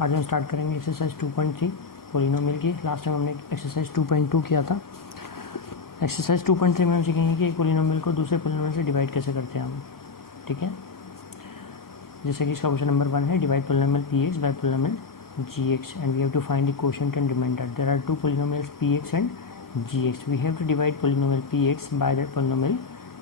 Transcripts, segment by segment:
आज हम स्टार्ट करेंगे एक्सरसाइज 2.3 पोलिनोमियल की। लास्ट टाइम हमने एक्सरसाइज 2.2 किया था। एक्सरसाइज 2.3 में हम सीखेंगे कि एक पोलिनोमियल को दूसरे पोलिनोमियल से डिवाइड कैसे करते हैं हम। ठीक है, जैसे कि इसका क्वेश्चन नंबर 1 है, divide polynomial px by polynomial gx and we have to find the quotient and remainder. There are two polynomials px and gx। We have to divide polynomial px by that polynomial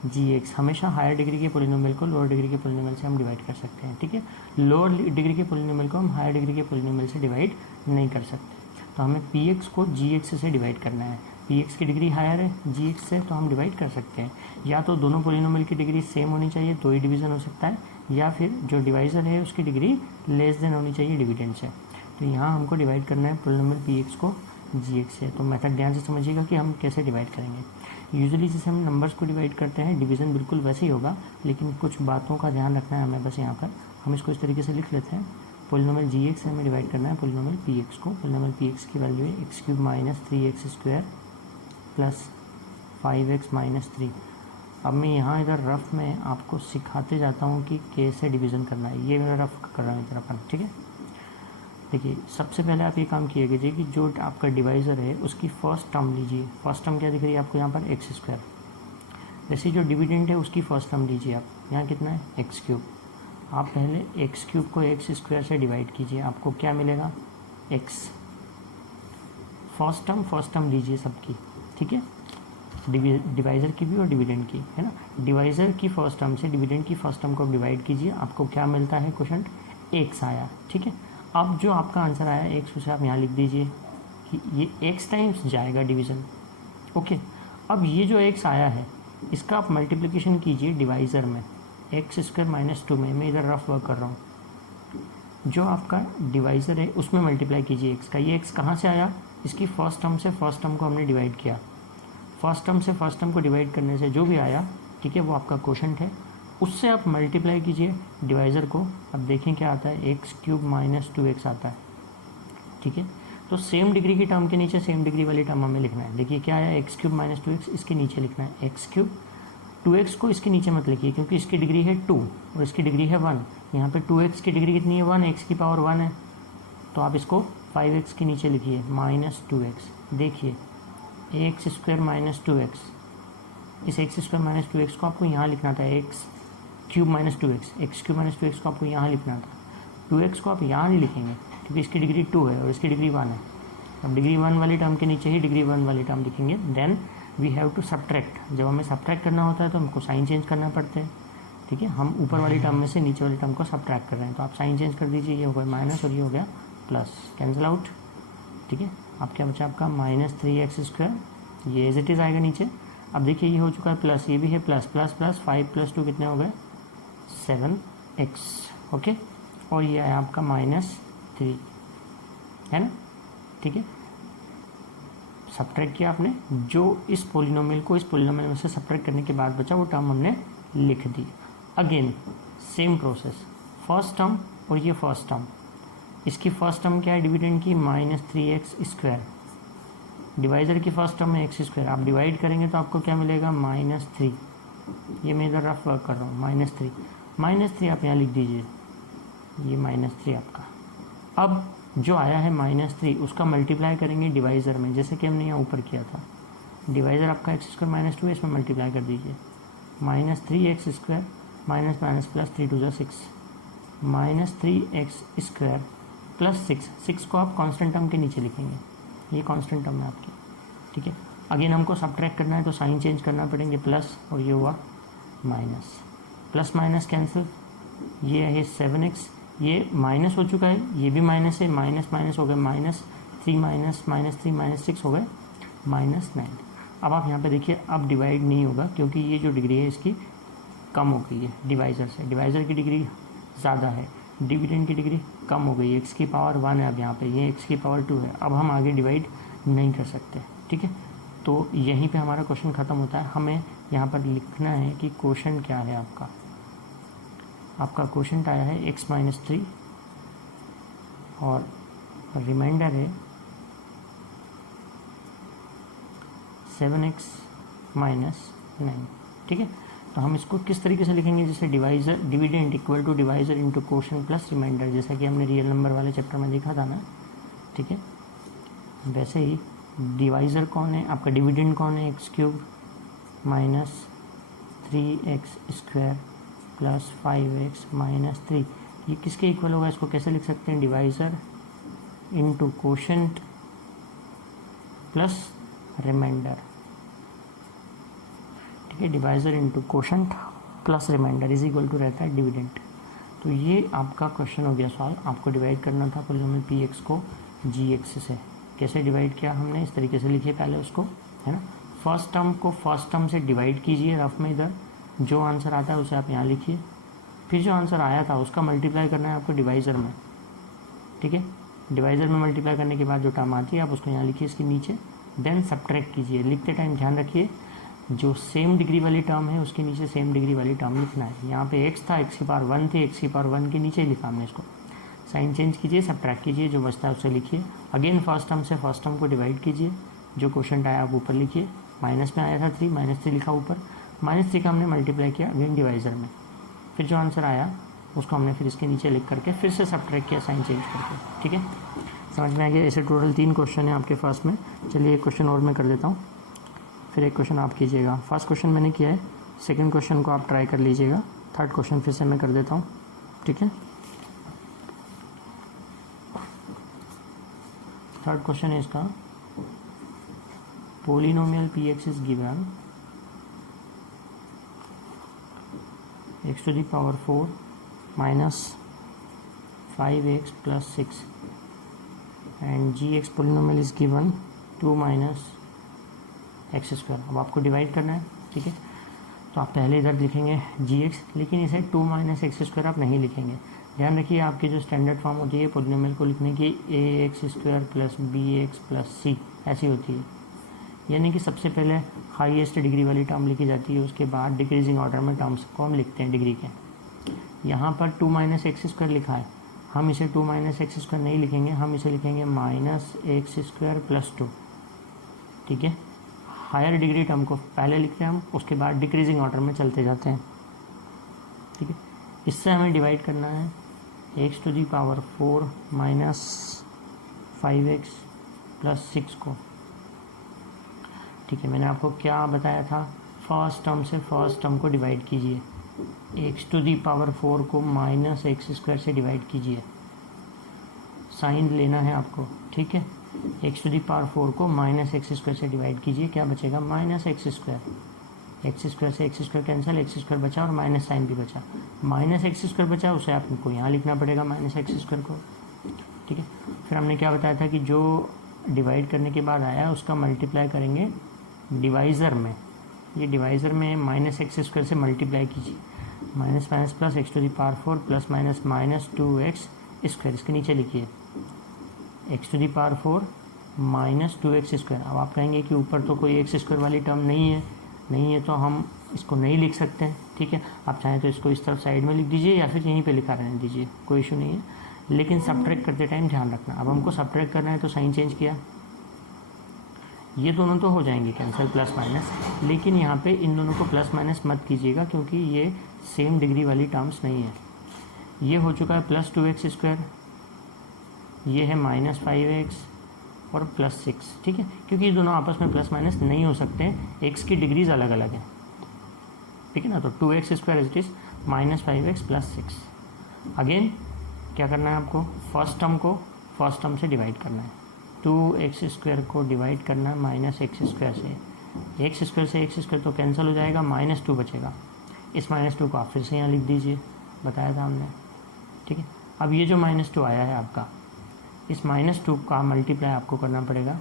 gx। हमेशा higher degree के polynomial को lower degree के polynomial से हम divide कर सकते हैं। ठीक है, लोअर डिग्री के पोलिनोमियल को हम हायर डिग्री के पोलिनोमियल से डिवाइड नहीं कर सकते। तो हमें px को gx से डिवाइड करना है। px की डिग्री हायर है gx से, तो हम डिवाइड कर सकते हैं। या तो दोनों पोलिनोमियल की डिग्री सेम होनी चाहिए तो ही डिवीजन हो सकता है, या फिर जो डिवाइजर है उसकी डिग्री लेस देन होनी चाहिए डिविडेंड से। तो यहाँ हमको डिवाइड करना है पोलिनोमियल px को gx से। तो मेथड ध्यान से समझिएगा कि हम कैसे डिवाइड करेंगे। यूजुअली जैसे हम नंबर्स को डिवाइड करते हैं डिवीज़न बिल्कुल वैसे ही होगा, लेकिन कुछ बातों का ध्यान रखना है हमें। बस यहाँ पर हम इसको इस तरीके से लिख लेते हैं, पोलिनोमियल gx से हमें डिवाइड करना है पोलिनोमियल px को। पोलिनोमियल px की वैल्यू है x³ minus 3x² plus 5x minus 3। अब मैं यहाँ इधर रफ में आपको सिखाते जाता हूँ कि कैसे डिवीज़न करना है। ये मेरा रफ कर रहा हूँ इधर अपन। ठीक है, देखिए सबसे पहले आप ये काम किया कीजिए कि जो आपका डिवाइज़र है उसकी फर्स्ट टर्म लीजिए। फर्स्ट टर्म क्या दिख रही है आपको यहाँ पर x²। वैसे जो डिविडेंड है उसकी फर्स्ट टर्म लीजिए आप। यहाँ कितना है x³। आप पहले x³ को x² से डिवाइड कीजिए, आपको क्या मिलेगा x। फर्स्ट टर्म लीजिए सबकी। ठीक है, डिवाइज़र की भी और डिविडेंड की, है ना। डिवाइज़र की फर्स्ट टर्म से डिविडेंड की फर्स्ट टर्म को डिवाइड कीजिए, आपको क्या मिलता है क्वोशिएंट x आया। ठीक है, अब जो आपका आंसर आया x, उसे आप यहाँ लिख दीजिए कि ये x टाइम्स जाएगा डिवीज़न। ओके, अब ये जो x आया है इसका आप मल्टीप्लिकेशन कीजिए डिवाइज़र में x² माइनस 2 में। मैं इधर रफ वर्क कर रहा हूँ। जो आपका डिवाइज़र है उसमें मल्टीप्लाई कीजिए x का। ये x कहाँ से आया, इसकी फर्स्ट टर्म से फर्स्ट टर्म को हमने डिवाइड किया। फर्स्ट टर्म से फर्स्ट टर्म को डिवाइड करने से जो भी आया, ठीक है, वो आपका क्वोशिएंट है। उससे आप मल्टीप्लाई कीजिए डिवाइज़र को। अब देखें क्या आता है, x³ माइनस 2x आता है। ठीक है, तो सेम डिग्री की टर्म के नीचे सेम डिग्री वाली टर्म हमें लिखना है। देखिए क्या आया, x³ माइनस 2x, इसके नीचे लिखना है x³। 2x को इसके नीचे मत लिखिए क्योंकि इसकी डिग्री है 2 और इसकी डिग्री है 1। यहाँ पे 2x की डिग्री कितनी है 1, x की पावर 1 है, तो आप इसको 5x के नीचे लिखिए माइनस 2x। देखिए x² माइनस 2x, इस x² माइनस 2x को आपको यहाँ लिखना था, x³ minus 2x, x³ minus 2x को आपको यहाँ लिखना था। 2x को आप यहाँ नहीं लिखेंगे क्योंकि इसकी डिग्री 2 है और इसकी डिग्री 1 है। अब डिग्री 1 वाली टर्म के नीचे ही डिग्री 1 वाली टर्म लिखेंगे। Then we have to subtract. जब हमें सब्ट्रैक्ट करना होता है तो हमको साइन चेंज करना पड़ता है। ठीक है, हम ऊपर वाली टर्म में से नीचे वाली टर्म को सब्ट्रैक्ट कर रहे हैं, तो आप साइन चेंज कर दीजिए। ये हो गया माइनस और ये हो गया प्लस, कैंसिल आउट। ठीक है, अब क्या बचा आपका माइनस 3x², ये एज इट इज़ आएगा नीचे। अब देखिए ये हो चुका है प्लस, ये भी है प्लस, प्लस प्लस 5 + 2 कितने हो गए 7x। ओके, और ये आया आपका माइनस 3, है ना। ठीक है, सब्ट्रैक्ट किया आपने। जो इस पोलिनोमियल को इस पोलिनोमियल में से सब्ट्रैक्ट करने के बाद बचा वो टर्म हमने लिख दी। Again same process, first term और ये फर्स्ट टर्म। इसकी फर्स्ट टर्म क्या है डिविडेंड की, माइनस 3x²। डिवाइज़र की फर्स्ट टर्म है x²। आप डिवाइड करेंगे तो आपको क्या मिलेगा माइनस 3। ये मैं इधर रफ वर्क कर रहा हूँ, माइनस 3 आप यहाँ लिख दीजिए, ये माइनस 3 आपका। अब जो आया है माइनस 3 उसका मल्टीप्लाई करेंगे डिवाइज़र में, जैसे कि हमने यहाँ ऊपर किया था। डिवाइज़र आपका x² माइनस 2 है, इसमें मल्टीप्लाई कर दीजिए। Minus 3x² minus minus plus 3 × 6, minus 3x² plus 6 को आप कांस्टेंट टर्म के नीचे लिखेंगे, ये कांस्टेंट टर्म है आपकी। ठीक है, अगेन हमको सब्ट्रैक्ट करना है तो साइन चेंज करना पड़ेंगे, प्लस और ये हुआ माइनस, प्लस माइनस कैंसिल। ये है 7x, ये माइनस हो चुका है, ये भी माइनस है, माइनस माइनस हो गए माइनस 3 माइनस माइनस 3 माइनस 6 हो गए माइनस 9। अब आप यहाँ पे देखिए अब डिवाइड नहीं होगा क्योंकि ये जो डिग्री है इसकी कम हो गई है डिवाइज़र से। डिवाइज़र की डिग्री ज़्यादा है, डिविडेंड की डिग्री कम हो गई है। x की पावर 1 है अब यहाँ पे, ये x की पावर 2 है। अब हम आगे डिवाइड नहीं कर सकते। ठीक है, तो यहीं पे हमारा क्वेश्चन ख़त्म होता है। हमें यहाँ पर लिखना है कि क्वोशिएंट क्या है आपका। आपका क्वोशिएंट आया है x माइनस 3 और रिमाइंडर है 7x माइनस 9। ठीक है, तो हम इसको किस तरीके से लिखेंगे, जैसे divisor dividend equal to divisor into quotient plus remainder, जैसा कि हमने रियल नंबर वाले चैप्टर में देखा था ना, ठीक है। वैसे ही डिवाइजर कौन है आपका, डिविडेंड कौन है, x cube minus 3x square plus 5x minus 3, ये किसके इक्वल होगा, इसको कैसे लिख सकते हैं, divisor into quotient plus remainder, ठीक है। Divisor into quotient plus remainder is equal to रहता है डिविडेंड। तो ये आपका क्वेश्चन हो गया सॉल्व। आपको डिवाइड करना था पॉलिनोमियल पी एक्स को जी एक्स से। कैसे डिवाइड किया हमने, इस तरीके से लिखिए पहले उसको, है ना। फर्स्ट टर्म को फर्स्ट टर्म से डिवाइड कीजिए रफ में, इधर जो आंसर आता है उसे आप यहाँ लिखिए, फिर जो आंसर आया था उसका मल्टीप्लाई करना है आपको डिवाइज़र में, ठीक है। डिवाइज़र में मल्टीप्लाई करने के बाद जो टर्म आती है आप उसको यहाँ लिखिए इसके नीचे, देन सब्ट्रैक्ट कीजिए। लिखते टाइम ध्यान रखिए जो सेम डिग्री वाली टर्म है उसके नीचे सेम डिग्री वाली टर्म लिखना है। यहाँ पे x था, x की पावर 1 थी, x की पावर 1 के नीचे लिखा हमने इसको। साइन चेंज कीजिए, सब्ट्रैक्ट कीजिए, जो बचता है उसे लिखिए। अगेन फर्स्ट टर्म से फर्स्ट टर्म को डिवाइड कीजिए, जो क्वोशंट आया आप ऊपर लिखिए। माइनस में आया था 3, -3 लिखा ऊपर, -3 का हमने मल्टीप्लाई किया अगेन डिवाइज़र में, फिर जो आंसर आया उसको हमने फिर इसके नीचे लिख करके फिर से सब्ट्रैक्ट किया साइन चेंज करके, ठीक है। समझ में आ गया। ऐसे टोटल 3 क्वेश्चन है आपके पास में। चलिए एक क्वेश्चन और मैं कर देता हूँ, फिर एक क्वेश्चन आप कीजिएगा। फर्स्ट क्वेश्चन मैंने किया है, सेकंड क्वेश्चन को आप ट्राई कर लीजिएगा, थर्ड क्वेश्चन फिर से मैं कर देता हूँ, ठीक है। थर्ड क्वेश्चन है इसका, polynomial P x is given x to the power 4 minus 5x plus 6 and gx polynomial is given 2 minus x square. अब आपको डिवाइड करना है, ठीक है। तो आप पहले इधर लिखेंगे gx, लेकिन इसे 2 माइनस एक्स स्क्वायर आप नहीं लिखेंगे। ध्यान रखिए आपकी जो स्टैंडर्ड फॉर्म होती है पोलिनोमियल को लिखने की, a x square plus b x plus c ऐसी होती है। यानी कि सबसे पहले हाईएस्ट डिग्री वाली टर्म लिखी जाती है, उसके बाद डिक्रीजिंग ऑर्डर में टर्म्स को हम लिखते हैं डिग्री के। यहाँ पर 2 माइनस एक्स स्क्वायर लिखा है, हम इसे 2 माइनस एक्स स्क्वायर नहीं लिखेंगे, हम इसे लिखेंगे माइनस एक्स स्क्वायर प्लस 2, ठीक है। हायर डिग्री टर्म को पहले लिखते हैं हम, उसके बाद डिक्रीजिंग ऑर्डर में चलते जाते हैं, ठीक है। इससे हमें डिवाइड करना है x to the power 4 minus 5x plus 6 को, ठीक है। मैंने आपको क्या बताया था, फर्स्ट टर्म से फर्स्ट टर्म को डिवाइड कीजिए, एक्स टू दी पावर 4 को माइनस एक्स स्क्वायर से डिवाइड कीजिए, साइन लेना है आपको, ठीक है। एक्स टू दी पावर 4 को माइनस एक्स स्क्वायर से डिवाइड कीजिए, क्या बचेगा, minus x square. X square से x square cancel, x square बचा और माइनस साइन भी बचा, माइनस एक्स स्क्वायर बचा, उसे आपको यहाँ लिखना पड़ेगा माइनस एक्स स्क्वायर को, ठीक है। फिर हमने क्या बताया था कि जो डिवाइड करने के बाद आया उसका मल्टीप्लाई करेंगे डिवाइज़र में। ये डिवाइज़र में माइनस एक्स स्क्वायर से मल्टीप्लाई कीजिए, minus minus plus x to the power 4 plus minus minus 2x square, इसके नीचे लिखिए x to the power 4 minus 2x square. अब आप कहेंगे कि ऊपर तो कोई एक्स स्क्वायर वाली टर्म नहीं है तो हम इसको नहीं लिख सकते हैं, ठीक है। आप चाहें तो इसको इस तरफ साइड में लिख दीजिए या फिर यहीं पे लिखा रहने दीजिए, कोई इशू नहीं है, लेकिन सब्ट्रैक्ट करते टाइम ध्यान रखना। अब हमको सब्ट्रैक्ट करना है तो साइन चेंज किया, ये दोनों तो हो जाएंगे कैंसिल प्लस माइनस, लेकिन यहाँ पे इन दोनों को प्लस माइनस मत कीजिएगा क्योंकि ये सेम डिग्री वाली टर्म्स नहीं है। ये हो चुका है प्लस 2x स्क्वायर, ये है माइनस 5x और प्लस 6, ठीक है। क्योंकि ये दोनों आपस में प्लस माइनस नहीं हो सकते, x की डिग्रीज अलग अलग है, ठीक है ना। तो 2x square it is minus 5x plus 6। Again क्या करना है आपको, फर्स्ट टर्म को फर्स्ट टर्म से डिवाइड करना है, 2x स्क्वायर को डिवाइड करना है माइनस एक्स स्क्वायर से, एक्स स्क्वायर से एक्स स्क्वायर तो कैंसिल हो जाएगा, -2 बचेगा। इस -2 को आप फिर से यहाँ लिख दीजिए, बताया था हमने, ठीक है। अब ये जो -2 आया है आपका, इस -2 का मल्टीप्लाई आपको करना पड़ेगा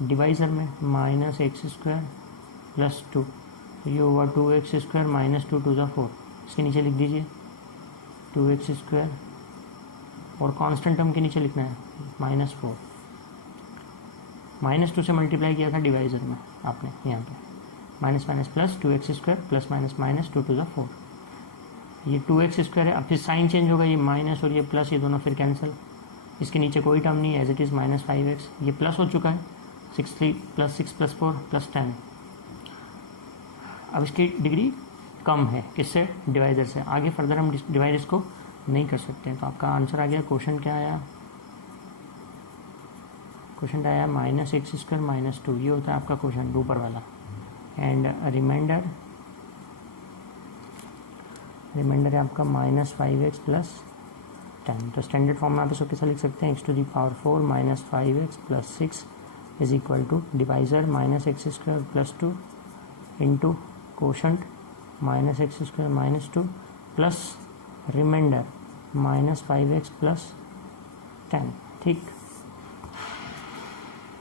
डिवाइज़र में, माइनस एक्स स्क्वायर प्लस 2, ये हुआ 2x स्क्वायर माइनस 2 2 × 4, इसके नीचे लिख दीजिए 2x स्क्वायर और कांस्टेंट टर्म के नीचे लिखना है -4, -2 से मल्टीप्लाई किया था डिवाइज़र में आपने, यहाँ पे minus minus plus 2x square plus minus minus 2 2 × 4, ये 2x स्क्वायर है। अब फिर साइन चेंज होगा, ये माइनस और ये प्लस, ये दोनों फिर कैंसिल, इसके नीचे कोई टर्म नहीं है, as it is minus 5x, ये प्लस हो चुका है, 6 3 प्लस 6 प्लस 4 प्लस 10, अब इसकी डिग्री कम है किससे, डिवाइजर से। आगे फर्दर हम डिवाइड इसको नहीं कर सकते हैं। तो आपका आंसर आ गया। क्वेश्चन क्या आया, क्वेश्चन आया -x² -2, ये होता है आपका क्वेश्चन ऊपर वाला। एंड रिमाइंडर है आपका -5x + 10। तो स्टैंडर्ड फॉर्म में आप इसको कैसा लिख सकते हैं, x⁴ - 5x + 6 is equal to divisor -x² + 2 into quotient -x² - 2 plus remainder -5x + 10। ठीक,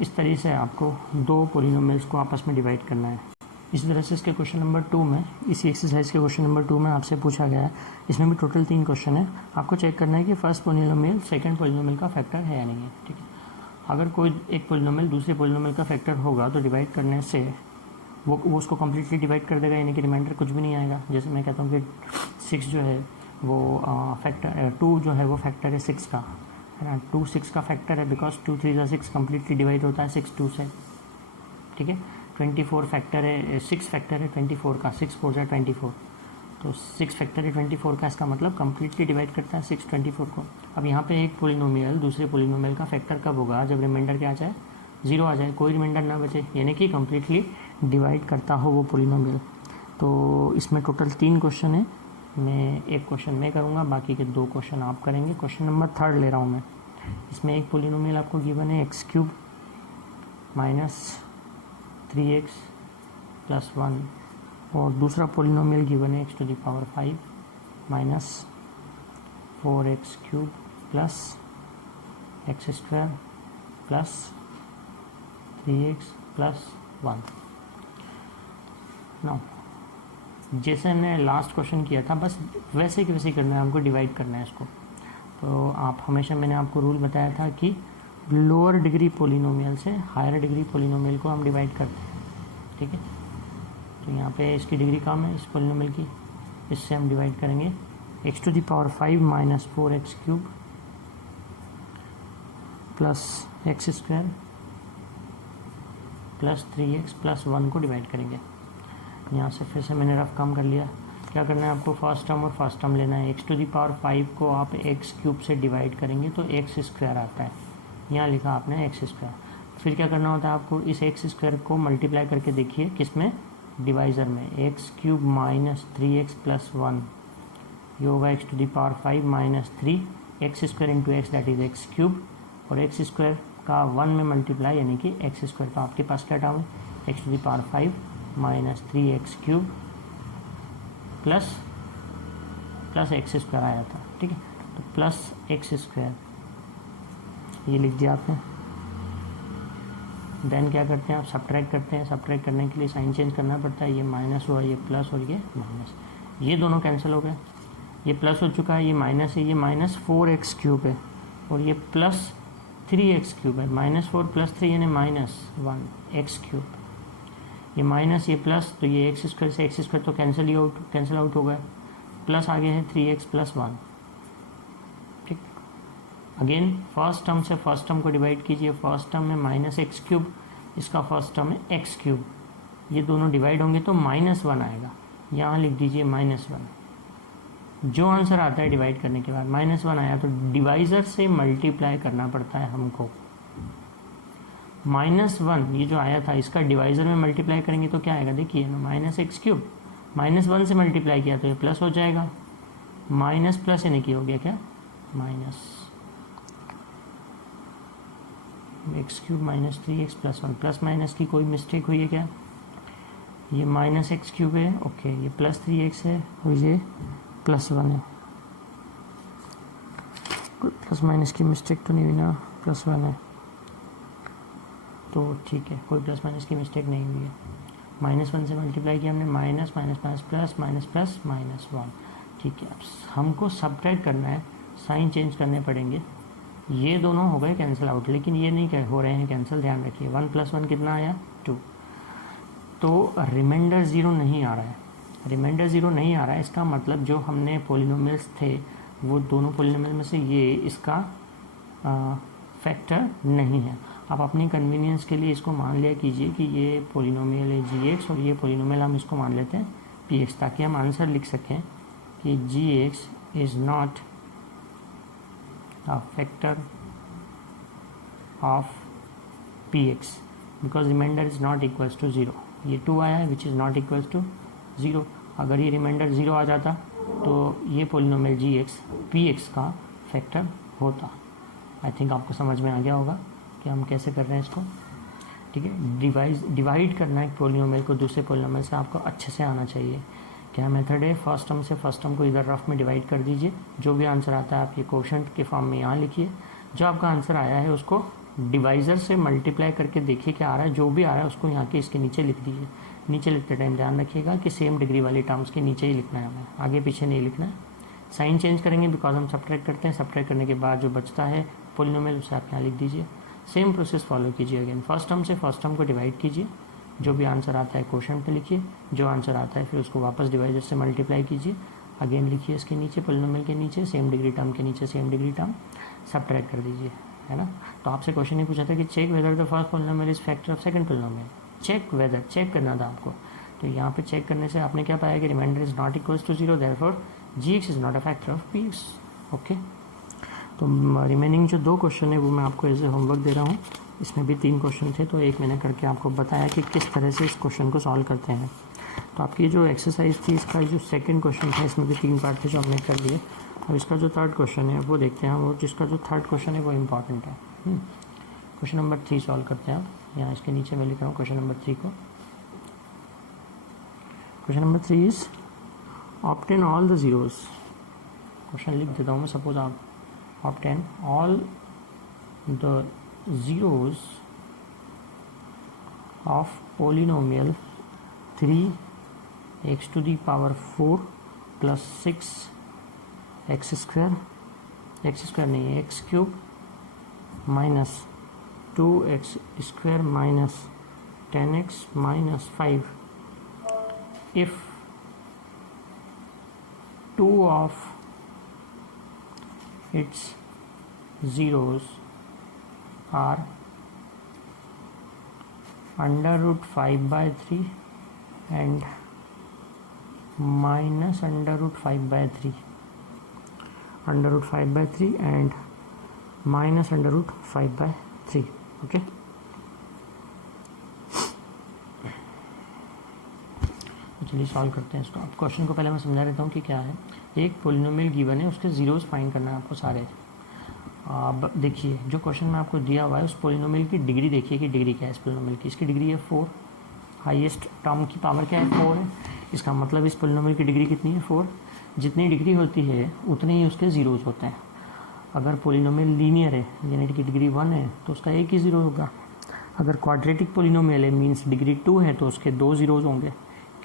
इस तरीके से आपको दो पॉलिनोमियल्स को आपस में डिवाइड करना है। इसी तरह से इसके क्वेश्चन नंबर 2 में, इसी एक्सरसाइज के क्वेश्चन नंबर 2 में आपसे पूछा गया है, इसमें भी टोटल 3 क्वेश्चन है। आपको चेक करना है कि फर्स्ट पॉलिनोमियल सेकंड पॉलिनोमियल का फैक्टर है या नहीं है। ठीक है, अगर कोई एक पॉलिनोमियल दूसरे पॉलिनोमियल का फैक्टर होगा तो डिवाइड करने से वो उसको कम्प्लीटली डिवाइड कर देगा, यानी कि रिमाइंडर कुछ भी नहीं आएगा। जैसे मैं कहता हूँ कि 6 जो है वो फैक्टर 2 जो है वो फैक्टर है 6 का, है ना। 2 6 का फैक्टर है, बिकॉज 2 3 6 कम्प्लीटली डिवाइड होता है 6 2 से। ठीक है, 24 फैक्टर है, 6 फैक्टर है 24 का, 6 4 24, तो 6 फैक्टर है 24 का, इसका मतलब कम्प्लीटली डिवाइड करता है 6 24 को। अब यहाँ पे एक पॉलिनोमियल दूसरे पॉलिनोमियल का फैक्टर कब होगा, जब रिमाइंडर क्या आ जाए, 0 आ जाए, कोई रिमाइंडर ना बचे, यानी कि कम्प्लीटली डिवाइड करता हो वो पॉलिनोमियल। तो इसमें टोटल 3 क्वेश्चन है, मैं एक क्वेश्चन मैं करूँगा, बाकी के 2 क्वेश्चन आप करेंगे। क्वेश्चन नंबर 3 ले रहा हूँ मैं। इसमें एक पॉलिनोमियल आपको गिवन है x³ - 3x + 1 और दूसरा पॉलिनोमियल गिवन है x⁵ - 4x³ + x² + 3x + 1। Now जैसे हमने लास्ट क्वेश्चन किया था, बस वैसे कि वैसे ही करना है, हमको डिवाइड करना है इसको। तो आप हमेशा, मैंने आपको रूल बताया था कि लोअर डिग्री पोलिनोमियल से हायर डिग्री पोलिनोमियल को हम डिवाइड करते हैं। ठीक है, तो यहाँ पे इसकी डिग्री कम है इस पोलिनोमियल की, इससे हम डिवाइड करेंगे x⁵ - 4x³ + x² + 3x + 1 को डिवाइड करेंगे। यहाँ से फिर से मैंने रफ काम कर लिया। क्या करना है आपको, फर्स्ट टर्म और फर्स्ट टर्म लेना है। x⁵ को आप x³ से डिवाइड करेंगे तो x² आता है, यहाँ लिखा आपने x²। फिर क्या करना होता है आपको, इस x² को मल्टीप्लाई करके देखिए किसमें, डिवाइज़र में, x³ - 3x + 1, ये होगा x⁵ - 3 x² into x, that is x³ और x² का 1 में मल्टीप्लाई, यानी कि x²। तो आपके पास क्या टर्म है, x⁵ - 3x³ प्लस x² आया था। ठीक है, तो प्लस x², ये लिख दिया आपने। देन क्या करते हैं आप, सब्ट्रैक्ट करते हैं। सब्ट्रैक्ट करने के लिए साइन चेंज करना पड़ता है, ये माइनस हुआ, ये प्लस और ये माइनस, ये दोनों कैंसिल हो गए। ये प्लस हो चुका है, ये माइनस है, ये -4x³ है और ये + 3x³ है। -4 + 3 यानी -1x³, ये माइनस, ये प्लस, तो ये x² से x² तो कैंसिल आउट हो गया। प्लस आगे है 3x + 1। ठीक, अगेन फर्स्ट टर्म से फर्स्ट टर्म को डिवाइड कीजिए। फर्स्ट टर्म में -x³, इसका फर्स्ट टर्म है x³, ये दोनों डिवाइड होंगे तो -1 आएगा, यहाँ लिख दीजिए -1। जो आंसर आता है डिवाइड करने के बाद -1 आया तो डिवाइज़र से मल्टीप्लाई करना पड़ता है हमको। -1 ये जो आया था, इसका डिवाइज़र में मल्टीप्लाई करेंगे तो क्या आएगा, देखिए ना, -x³, -1 से मल्टीप्लाई किया तो ये प्लस हो जाएगा, माइनस प्लस यानी कि हो गया क्या, minus x³ - 3x + 1। Plus minus की कोई मिस्टेक हुई है क्या, ये -x³ है, ओके, ये +3x है और ये +1 है। कोई प्लस माइनस की मिस्टेक तो नहीं हुई ना, +1 है तो ठीक है, कोई प्लस माइनस की मिस्टेक नहीं हुई है। -1 से मल्टीप्लाई किया हमने, minus minus plus plus minus plus -1। ठीक है, अब हमको सब्ट्रैक्ट करना है, साइन चेंज करने पड़ेंगे। ये दोनों हो गए कैंसिल आउट, लेकिन ये नहीं हो रहे हैं कैंसिल, ध्यान रखिए। 1 + 1 कितना आया, 2। तो रिमाइंडर 0 नहीं आ रहा है, रिमाइंडर 0 नहीं आ रहा है, इसका मतलब जो हमने पॉलिनोमियल्स थे वो दोनों पॉलिनोमियल में से ये इसका फैक्टर नहीं है। आप अपनी कन्वीनियंस के लिए इसको मान लिया कीजिए कि ये पोलिनोमियल है gx और ये पोलिनोमियल हम इसको मान लेते हैं px, ताकि हम आंसर लिख सकें कि gx is not a factor of px because remainder is not equals to 0। ये 2 आया है which is not equals to 0। अगर ये रिमाइंडर 0 आ जाता तो ये पोलिनोमियल gx px का फैक्टर होता। आई थिंक आपको समझ में आ गया होगा कि हम कैसे कर रहे हैं इसको। ठीक है, डिवाइड करना है एक पोलिनोमियल को दूसरे पोलिनोमियल से आपको अच्छे से आना चाहिए। क्या मेथड है, फर्स्ट टर्म से फर्स्ट टर्म को इधर रफ में डिवाइड कर दीजिए, जो भी आंसर आता है आप ये कोशेंट के फॉर्म में यहाँ लिखिए। जो आपका आंसर आया है उसको डिवाइज़र से मल्टीप्लाई करके देखिए क्या आ रहा है, जो भी आ रहा है उसको यहाँ के इसके नीचे लिख दीजिए। नीचे लिखते टाइम ध्यान रखिएगा कि सेम डिग्री वाली टर्म्स के नीचे ही लिखना है हमें, आगे पीछे नहीं लिखना है। साइन चेंज करेंगे बिकॉज हम सब्ट्रैक्ट करते हैं, सब्ट्रैक्ट करने के बाद जो बचता है पोलिनोमियल उसे आप यहाँ लिख दीजिए। सेम प्रोसेस फॉलो कीजिए अगेन, फर्स्ट टर्म से फर्स्ट टर्म को डिवाइड कीजिए, जो भी आंसर आता है क्वोशंट पे लिखिए, जो आंसर आता है फिर उसको वापस डिवाइडर से मल्टीप्लाई कीजिए, अगेन लिखिए इसके नीचे पोलिनोमियल के नीचे, सेम डिग्री टर्म के नीचे सेम डिग्री टर्म, सब्ट्रैक्ट कर दीजिए, है ना। तो आपसे क्वेश्चन ये पूछा था कि check whether the first polynomial is factor of second polynomial, check whether, check करना था आपको। तो यहाँ पे चेक करने से आपने क्या पाया कि remainder is not equals to 0, therefore gx is not a factor of px। Okay, तो रिमेनिंग जो 2 क्वेश्चन है वो मैं आपको एज ए होमवर्क दे रहा हूँ। इसमें भी 3 क्वेश्चन थे, तो एक मैंने करके आपको बताया कि किस तरह से इस क्वेश्चन को सॉल्व करते हैं। तो आपकी जो एक्सरसाइज थी, इसका जो सेकंड क्वेश्चन था, इसमें भी 3 पार्ट थे जो हमने कर लिए। अब इसका जो थर्ड क्वेश्चन है वो देखते हैं हम, और जिसका जो थर्ड क्वेश्चन है वो इम्पॉर्टेंट है। क्वेश्चन नंबर 3 सॉल्व करते हैं। अब यहाँ इसके नीचे मैं लिख रहा हूँ क्वेश्चन नंबर 3 को। Question number 3 is obtain all the zeros. Question लिख देता हूँ मैं, सपोज आप obtain all the zeros of polynomial 3x to the power 4 plus 6 x square नहीं है, x cube minus 2x square minus 10x minus 5 if 2 of its zeros are under root 5 by 3 and minus under root 5 by 3, under root 5 by 3 and minus under root 5 by 3। Okay, चलिए solve करते हैं इसको। अब question को पहले मैं समझा देता हूँ कि क्या है। एक पोलिनोमियल गिवन है, उसके जीरोस फाइंड करना है आपको सारे। अब देखिए जो क्वेश्चन में आपको दिया हुआ है उस पोलिनोमियल की डिग्री देखिए कि डिग्री क्या है इस पोलिनोमियल की। इसकी डिग्री है 4, हाईएस्ट टर्म की पावर क्या है 4 है। इसका मतलब इस पोलिनोमियल की डिग्री कितनी है 4। जितनी डिग्री होती है उतने ही उसके जीरोस होते हैं। अगर पोलिनोमियल लीनियर है यानी कि डिग्री 1 है तो उसका एक ही जीरो होगा। अगर क्वाड्रेटिक पोलिनोमियल है मीन्स डिग्री 2 है तो उसके 2 जीरोस होंगे।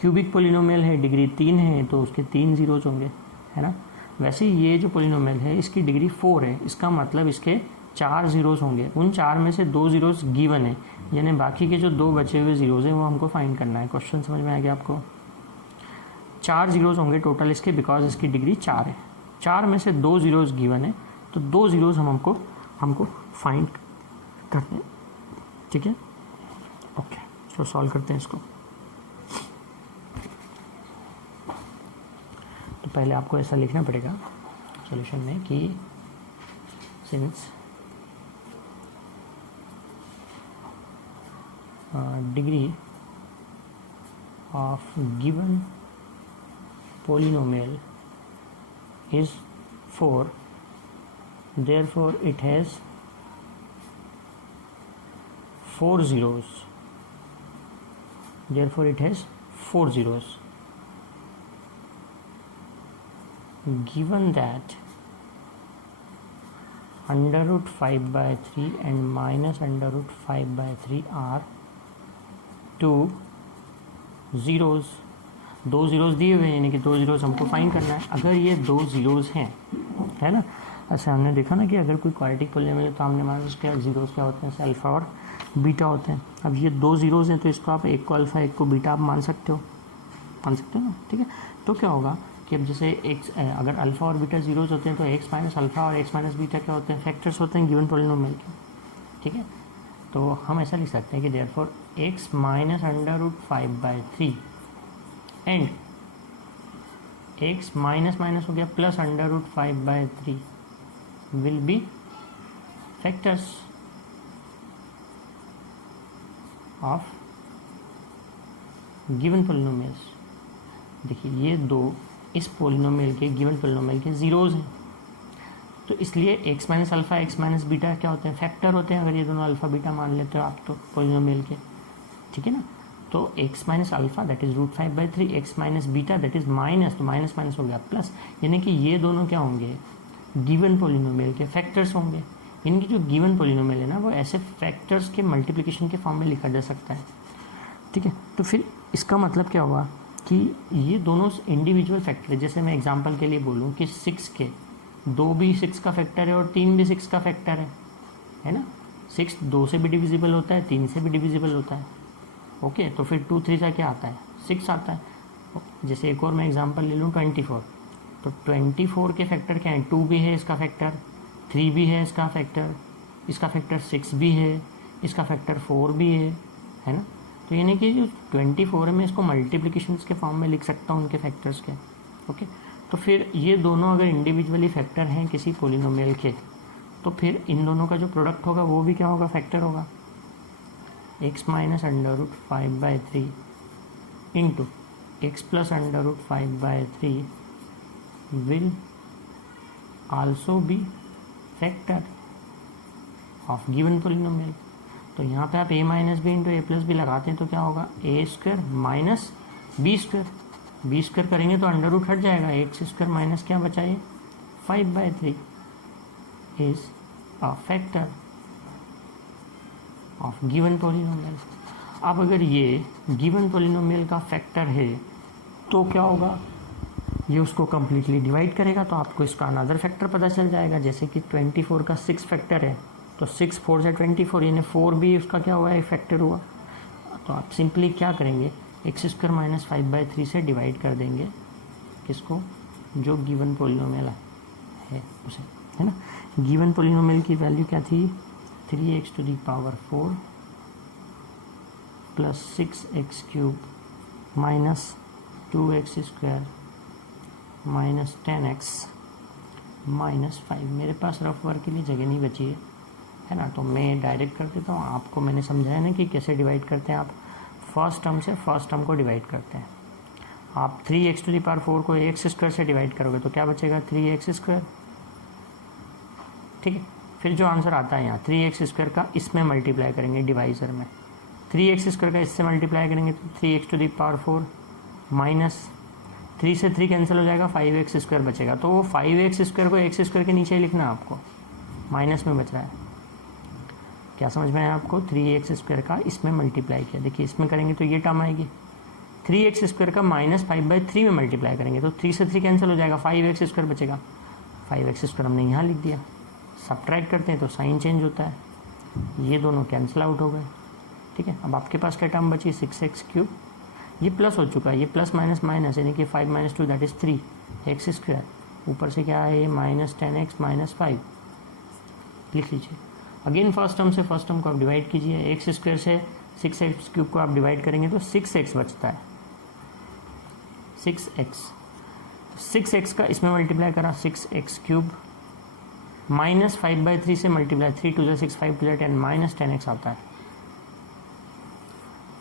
क्यूबिक पोलिनोमियल है डिग्री 3 है तो उसके 3 जीरोस होंगे, है ना। वैसे ये जो पोलिनोमियल है इसकी डिग्री 4 है, इसका मतलब इसके 4 जीरोस होंगे। उन 4 में से 2 जीरोस गिवन है, यानी बाकी के जो 2 बचे हुए जीरोस हैं वो हमको फाइंड करना है। क्वेश्चन समझ में आ गया आपको। 4 जीरोस होंगे टोटल इसके, बिकॉज इसकी डिग्री 4 है। 4 में से 2 जीरोस गिवन है तो 2 जीरोस हमको फाइंड करने, ठीक है। ओके, तो सॉल्व करते हैं इसको। तो पहले आपको ऐसा लिखना पड़ेगा सॉल्यूशन में कि since degree of given polynomial is 4, therefore it has 4 zeros, therefore it has 4 zeros. Given that under root 5 by 3 and minus under root 5 by 3 are 2 zeros, 2 zeros दिए हुए हैं यानी कि 2 जीरोस हमको फाइंड करना है। अगर ये 2 जीरोस हैं, है ना, ऐसे हमने देखा ना कि अगर कोई क्वाड्रेटिक पोलिनोमियल है तो हमने मान उसके जीरोस क्या होते हैं, अल्फा और बीटा होते हैं। अब ये 2 जीरोस हैं तो इसको आप एक को अल्फा एक को बीटा आप मान सकते हो ना, ठीक है। तो क्या होगा कि अब जैसे एक्स, अगर अल्फा और बीटा जीरोस होते हैं तो एक्स माइनस अल्फा और एक्स माइनस बीटा क्या होते हैं, फैक्टर्स होते हैं गिवन पोलिनोमियल के। ठीक है, तो हम ऐसा लिख सकते हैं कि therefore x minus under root 5/3 and x minus minus हो गया plus under root 5/3 will be factors of given polynomials. देखिए ये दो इस पोलिनोमियल के गिवन पोलिनोमियल के जीरोज हैं, तो इसलिए x माइनस अल्फ़ा x माइनस बीटा क्या होते हैं, फैक्टर होते हैं अगर ये दोनों अल्फ़ा बीटा मान लेते हो आप तो पोलिनोमियल के, ठीक है ना। तो x माइनस alpha that is root 5/3, x minus beta that is minus, तो माइनस माइनस हो गया प्लस, यानी कि ये दोनों क्या होंगे, गिवन पोलिनोमियल के फैक्टर्स होंगे। यानी कि जो गिवन पोलिनोमियल है ना वो ऐसे फैक्टर्स के मल्टीप्लिकेशन के फॉर्म में लिखा जा सकता है, ठीक है। तो फिर इसका मतलब क्या हुआ कि ये दोनों इंडिविजुअल फैक्टर है। जैसे मैं एग्जांपल के लिए बोलूँ कि 6 के 2 भी 6 का फैक्टर है और 3 भी 6 का फैक्टर है ना। 6 2 से भी डिविजिबल होता है, 3 से भी डिविजिबल होता है, ओके। तो फिर 2 3 का क्या आता है, 6 आता है। जैसे एक और मैं एग्जांपल ले लूँ 24, तो 24 के फैक्टर क्या है, 2 भी है इसका फैक्टर, 3 भी है इसका फैक्टर 6 भी है, इसका फैक्टर 4 भी है ना। तो यानी कि जो 24 है मैं इसको मल्टीप्लिकेशंस के फॉर्म में लिख सकता हूँ उनके फैक्टर्स के, ओके। तो फिर ये दोनों अगर इंडिविजुअली फैक्टर हैं किसी पोलिनोमियल के, तो फिर इन दोनों का जो प्रोडक्ट होगा वो भी क्या होगा, फैक्टर होगा। x minus under root 5/3 into x plus under root 5/3 will also be factor of given polynomial. तो यहाँ पे आप a minus b into a plus b लगाते हैं तो क्या होगा, a square minus b square करेंगे तो अंडर रूट हट जाएगा, एक्स स्क्वायर माइनस क्या बचा ये 5/3 is a factor of given polynomial. अब अगर ये गिवन पोलिनोमियल का फैक्टर है तो क्या होगा, ये उसको कम्प्लीटली डिवाइड करेगा तो आपको इसका अनदर फैक्टर पता चल जाएगा। जैसे कि 24 का 6 फैक्टर है तो 6 4 से 24, यानी 4 भी उसका क्या हुआ है, फैक्टर हुआ। तो आप सिंपली क्या करेंगे, एक्स स्क्वायर माइनस 5/3 से डिवाइड कर देंगे किसको, जो गिवन पोलिनोमियल है उसे, है ना। गिवन पोलिनोमियल की वैल्यू क्या थी, 3x to the power 4 plus 6x cube minus 2x square minus 10x minus 5। मेरे पास रफ वर्क के लिए जगह नहीं बची है ना, तो मैं डायरेक्ट कर देता हूँ। आपको मैंने समझाया ना कि कैसे डिवाइड करते हैं, आप फर्स्ट टर्म से फर्स्ट टर्म को डिवाइड करते हैं। आप 3x टू द पावर 4 को एक्स स्क्वायर से डिवाइड करोगे तो क्या बचेगा, 3x स्क्वायर, ठीक है। फिर जो आंसर आता है यहाँ 3x स्क्वायर का इसमें मल्टीप्लाई करेंगे डिवाइजर में, 3x स्क्वायर का इससे मल्टीप्लाई करेंगे तो 3x to the power 4 minus 3 से 3 कैंसिल हो जाएगा, 5x स्क्वायर बचेगा। तो वो 5x स्क्वायर को एक्स स्क्वायर के नीचे ही लिखना है आपको, माइनस में बच रहा है। क्या समझ में आया आपको, 3x स्क्वायर का इसमें मल्टीप्लाई किया, देखिए इसमें करेंगे तो ये टर्म आएगी, 3x स्क्वायर का माइनस 5/3 में मल्टीप्लाई करेंगे तो 3 से 3 कैंसिल हो जाएगा, 5x स्क्वायर बचेगा। 5x स्क्वायर हमने यहाँ लिख दिया, सब्ट्रैक्ट करते हैं तो साइन चेंज होता है, ये दोनों कैंसिल आउट हो गए, ठीक है। अब आपके पास क्या टर्म बची, 6x क्यूब, ये प्लस हो चुका है, ये प्लस माइनस माइनस यानी कि 5 - 2 दैट इज़ 3x स्क्वायर, ऊपर से क्या है ये माइनस 10x माइनस 5 लिख लीजिए। अगेन फर्स्ट टर्म से फर्स्ट टर्म को आप डिवाइड कीजिए, एक्स स्क्वायर से 6x क्यूब को आप डिवाइड करेंगे तो 6x बचता है, 6x का इसमें मल्टीप्लाई करा 6x क्यूब माइनस 5/3 से मल्टीप्लाई, 3 2 6 5 2 10 माइनस 10x आता है।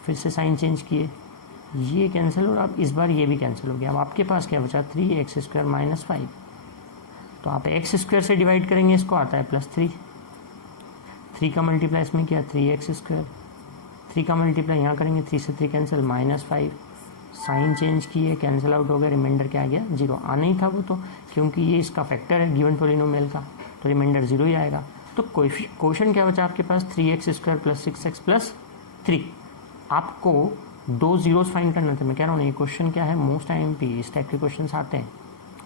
फिर से साइन चेंज किए, ये कैंसिल और अब इस बार ये भी कैंसिल हो गया। अब आपके पास क्या बचा, 3x स्क्वायर माइनस 5, तो आप एक्स स्क्वायर से डिवाइड करेंगे इसको आता है +3, 3 का मल्टीप्लाई इसमें किया 3x स्क्वायर, 3 का मल्टीप्लाई यहाँ करेंगे 3 से 3 कैंसिल -5, साइन चेंज किए कैंसिल आउट हो गया, रिमाइंडर क्या आ गया 0। आना ही था वो तो, क्योंकि ये इसका फैक्टर है गिवन पोलिनोमियल का, तो रिमाइंडर 0 ही आएगा। तो क्वेश्चन क्या बचा आपके पास, 3x square plus 6x plus 3। आपको 2 जीरोस फाइंड करना था। मैं कह रहा हूँ ये क्वेश्चन क्या है, मोस्ट IMP इस टाइप के क्वेश्चन आते हैं।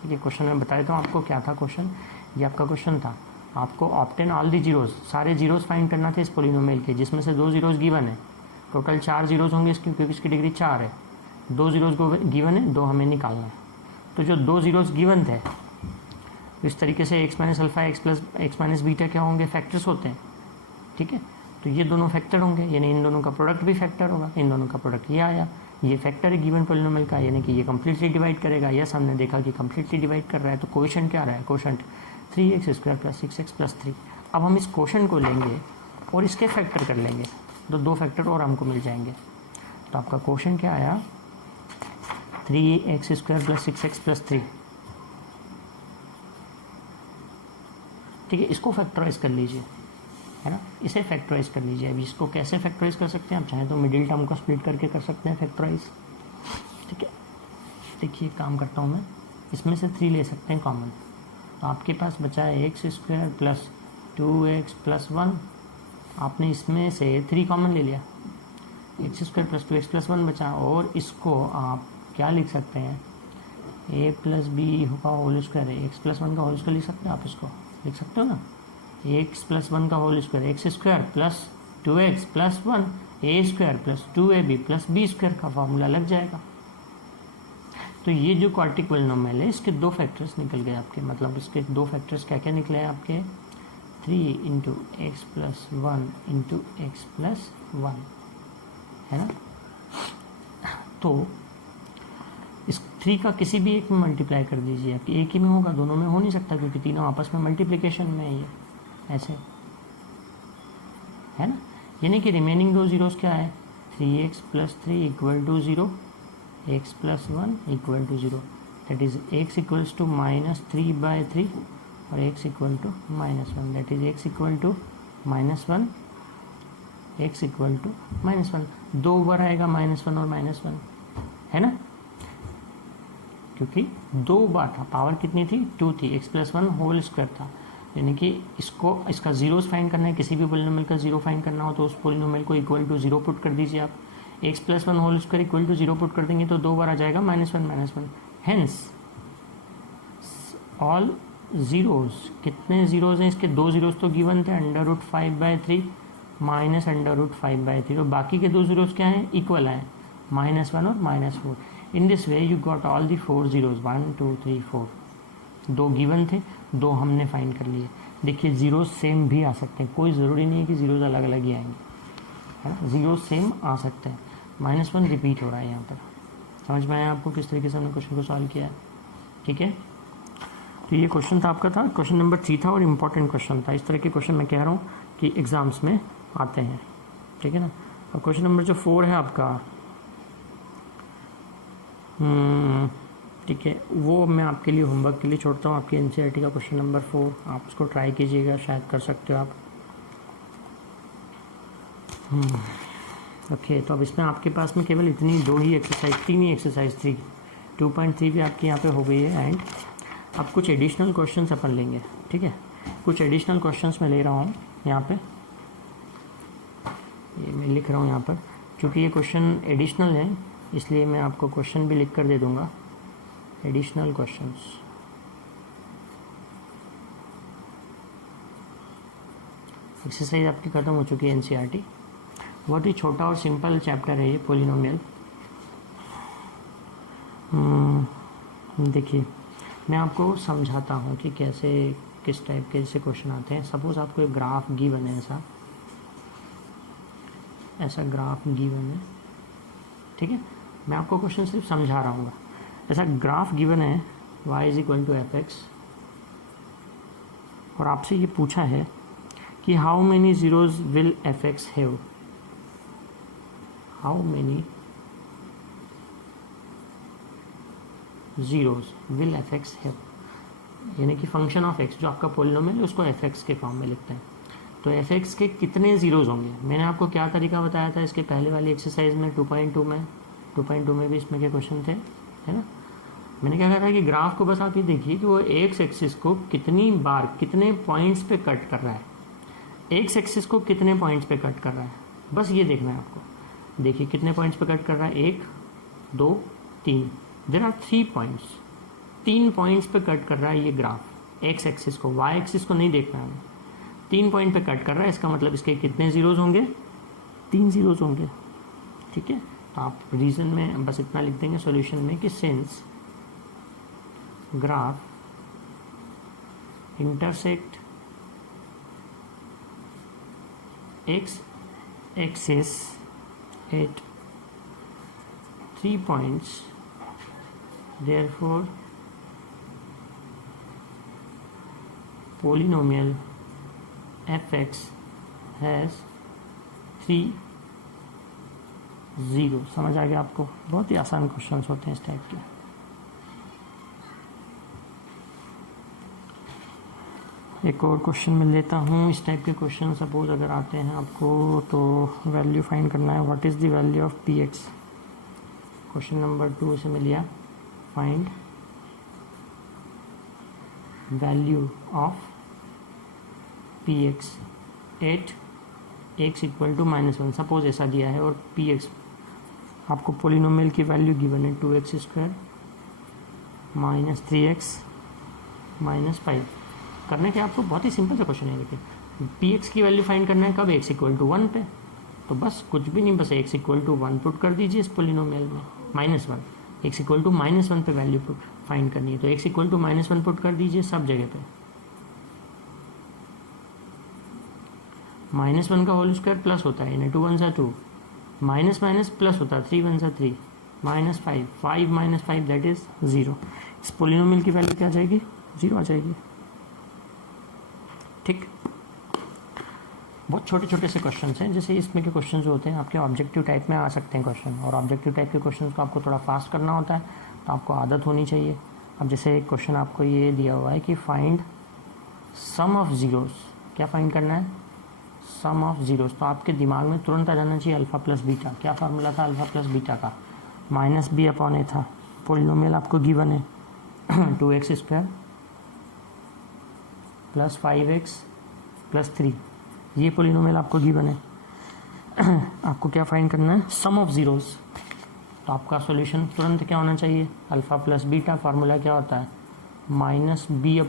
ये क्वेश्चन मैं बता देता हूँ आपको क्या था क्वेश्चन। ये आपका क्वेश्चन था, आपको ऑब्टेन ऑल दी जीरोस, सारे जीरोस फाइंड करना थे इस पोलिनोमियल के, जिसमें से 2 जीरोस गिवन है। टोटल 4 जीरोस होंगे इसकी, क्योंकि इसकी डिग्री 4 है। 2 जीरोस गिवन है, 2 हमें निकालना है। तो जो 2 जीरोस गिवन थे, इस तरीके से x minus alpha x plus x minus beta क्या होंगे, फैक्टर्स होते हैं। ठीक है। तो ये दोनों फैक्टर होंगे, यानी इन दोनों का प्रोडक्ट भी फैक्टर होगा, इन दोनों का प्रोडक्ट ये आया, ये फैक्टर है गिवन पॉलिनोमियल का, यानी कि ये कम्प्लीटली डिवाइड करेगा। यस, हमने देखा कि कम्प्लीटली डिवाइड कर रहा है। तो कोएफिशिएंट क्या रहा है? Coefficient 3x² + 6x + 3। अब हम इस कोएफिशिएंट को लेंगे और इसके फैक्टर कर लेंगे, तो 2 फैक्टर और हमको मिल जाएंगे। तो आपका कोएफिशिएंट क्या आया? 3x² + 6x + 3। ठीक है, इसको फैक्टराइज कर लीजिए, है ना, इसे फैक्टराइज कर लीजिए। अभी इसको कैसे फैक्टराइज कर सकते हैं? आप चाहें तो मिडिल टर्म को स्प्लिट करके कर सकते हैं फैक्टराइज। ठीक है, देखिए काम करता हूँ मैं, इसमें से 3 ले सकते हैं कॉमन। तो आपके पास बचा है x² + 2x + 1। आपने इसमें से 3 कॉमन ले लिया, x² + 2x + 1 बचा। और इसको आप क्या लिख सकते हैं? a + b का होल स्क्वायर है, x + 1 का होल स्क्वायर लिख सकते हैं, आप इसको लिख सकते हो ना, x + 1 का whole square, x² + 2x + 1 a² + 2ab + b² का फॉर्मूला लग जाएगा। तो ये जो क्वाड्रेटिक पॉलिनोमियल है, इसके 2 फैक्टर्स निकल गए आपके, मतलब इसके 2 फैक्टर्स क्या क्या निकले हैं आपके? 3 × x + 1 × x + 1, है ना। तो इस 3 का किसी भी एक में मल्टीप्लाई कर दीजिए, आपकी एक ही में होगा, दोनों में हो नहीं सकता क्योंकि तीनों आपस में मल्टीप्लिकेशन में है, ये ऐसे, है ना। यानी कि रिमेनिंग 2 जीरोस क्या है? 3x + 3 = 0, x + 1 = 0, that is x = -3/3 और x = -1, that is x = -1, x = -1। 2 बार आएगा -1 और -1, है ना, क्योंकि 2 बार था, पावर कितनी थी? 2 थी, x + 1 होल स्क्वायर था। यानी कि इसका जीरोस फाइंड करना है, किसी भी पॉलिनोमियल का जीरो फाइंड करना हो तो उस पॉलिनोमियल को = 0 पुट कर दीजिए आप। x + 1 होल स्क्वायर = 0 पुट कर देंगे तो 2 बार आ जाएगा -1, हेंस ऑल जीरोस। कितने जीरोस हैं इसके? 2 जीरोस तो गिवन थे, √5/3 माइनस √5/3, और बाकी के 2 जीरोस क्या हैं? इक्वल हैं, -1 और -4। In this way you got all the 4 zeros, 1 2 3 4। 2 given थे, 2 हमने फाइंड कर लिए। देखिए जीरोस सेम भी आ सकते हैं, कोई ज़रूरी नहीं है कि जीरोस अलग अलग ही आएंगे, है ना, जीरोस सेम आ सकते हैं। -1 रिपीट हो रहा है यहाँ पर, समझ में आया आपको किस तरीके से हमने क्वेश्चन को सॉल्व किया है? ठीक है, तो ये क्वेश्चन था आपका, था क्वेश्चन नंबर 3 था और इम्पॉर्टेंट क्वेश्चन था। इस तरह के क्वेश्चन मैं कह रहा हूँ कि एग्जाम्स में आते हैं, ठीक है ना। और क्वेश्चन नंबर जो 4 है आपका, ठीक है, वो मैं आपके लिए होमवर्क के लिए छोड़ता हूँ। आपकी एनसीईआरटी का क्वेश्चन नंबर 4, आप उसको ट्राई कीजिएगा, शायद कर सकते हो आप। ओके, तो अब इसमें आपके पास में केवल इतनी 2 ही एक्सरसाइज, 3 ही एक्सरसाइज थी। 2.3 भी आपकी यहाँ पे हो गई है। एंड अब कुछ एडिशनल क्वेश्चंस अपन लेंगे, ठीक है। कुछ एडिशनल क्वेश्चंस मैं ले रहा हूँ यहाँ पे, ये मैं लिख रहा हूँ यहाँ पर, क्योंकि ये क्वेश्चन एडिशनल है इसलिए मैं आपको क्वेश्चन भी लिख कर दे दूँगा। एडिशनल क्वेश्चंस, एक्सरसाइज आपकी ख़त्म हो चुकी है एनसीईआरटी। बहुत ही छोटा और सिंपल चैप्टर है ये, पॉलिनोमियल। देखिए मैं आपको समझाता हूँ कि कैसे, किस टाइप के ऐसे क्वेश्चन आते हैं। सपोज आपको एक ग्राफ गिवन है, ऐसा ग्राफ गिवन है, ठीक है। मैं आपको क्वेश्चन सिर्फ समझा रहा हूँ। ऐसा ग्राफ गिवन है y = fx, और आपसे ये पूछा है कि how many zeros will fx have, how many zeros will fx have, यानी कि फंक्शन ऑफ x जो आपका पॉलिनोमियल है उसको fx के फॉर्म में लिखते हैं। तो fx के कितने जीरोज होंगे? मैंने आपको क्या तरीका बताया था इसके पहले वाली एक्सरसाइज में, 2.2 में भी इसमें के क्वेश्चन थे, है ना। मैंने क्या कहा था कि ग्राफ को बस आप ये देखिए कि वो एक्स एक्सिस को कितनी बार कितने पॉइंट्स पे कट कर रहा है, एक्स एक्सिस को कितने पॉइंट्स पे कट कर रहा है, बस ये देखना है आपको। देखिए कितने पॉइंट्स पे कट कर रहा है, 1 2 3, देयर आर 3 पॉइंट्स, 3 पॉइंट्स पे कट कर रहा है ये ग्राफ एक्स एक्सिस को, वाई एक्सिस को नहीं देखना है, 3 पॉइंट पे कट कर रहा है। इसका मतलब इसके कितने जीरोज होंगे? 3 जीरोज होंगे, ठीक है। तो आप रीजन में बस इतना लिख देंगे सॉल्यूशन में कि since graph intersect x axis at 3 points, therefore polynomial fx has 3 0। समझ आ गया आपको? बहुत ही आसान क्वेश्चंस होते हैं इस टाइप के। एक और क्वेश्चन मैं लेता हूँ इस टाइप के क्वेश्चन। सपोज अगर आते हैं आपको तो वैल्यू फाइंड करना है, what is the value of p x. Question number 2 से मिल गया, find value of p x at x equal to -1। Suppose ऐसा दिया है और पी एक्स आपको पोलिनोमियल की वैल्यू गिवन है 2x² -3x -5। करने के आपको बहुत ही सिंपल सा क्वेश्चन है। देखिए पी एक्स की वैल्यू फाइंड करना है कब, x इक्वल टू 1 पे। तो बस कुछ भी नहीं, बस x इक्वल टू 1 पुट कर दीजिए इस पोलिनोमियल में, -1 x इक्वल टू -1 पे वैल्यू पुट फाइंड करनी है। तो x इक्वल टू -1 पुट कर दीजिए सब जगह पे। -1 का होल स्क्वायर प्लस होता है, 2 1 2, माइनस माइनस प्लस होता है, 3 1 3, -5, 5 -5 दैट इज 0। इस पोलिनोमियल की वैल्यू क्या आ जाएगी, 0 आ जाएगी। ठीक, बहुत छोटे छोटे से क्वेश्चंस हैं। जैसे इसमें के क्वेश्चन जो होते हैं आपके ऑब्जेक्टिव टाइप में आ सकते हैं क्वेश्चन, और ऑब्जेक्टिव टाइप के क्वेश्चन को आपको थोड़ा फास्ट करना होता है, तो आपको आदत होनी चाहिए। अब जैसे एक क्वेश्चन आपको ये दिया हुआ है कि फाइंड सम ऑफ ज़ीरोज़। क्या फाइंड करना है, सम ऑफ ज़ीरोज़। तो आपके दिमाग में तुरंत आ जाना चाहिए अल्फ़ा प्लस बीटा। क्या फार्मूला था अल्फ़ा प्लस बीटा का, -b/a था। पोलिनोमियल आपको गिवन है 2x² + 5x + 3, ये पोलिनोमियल आपको गिवन है। आपको क्या फाइंड करना है, सम ऑफ ज़ीरोज़। तो आपका सॉल्यूशन तुरंत क्या होना चाहिए, अल्फ़ा प्लस बीटा। फार्मूला क्या होता है, -b/a।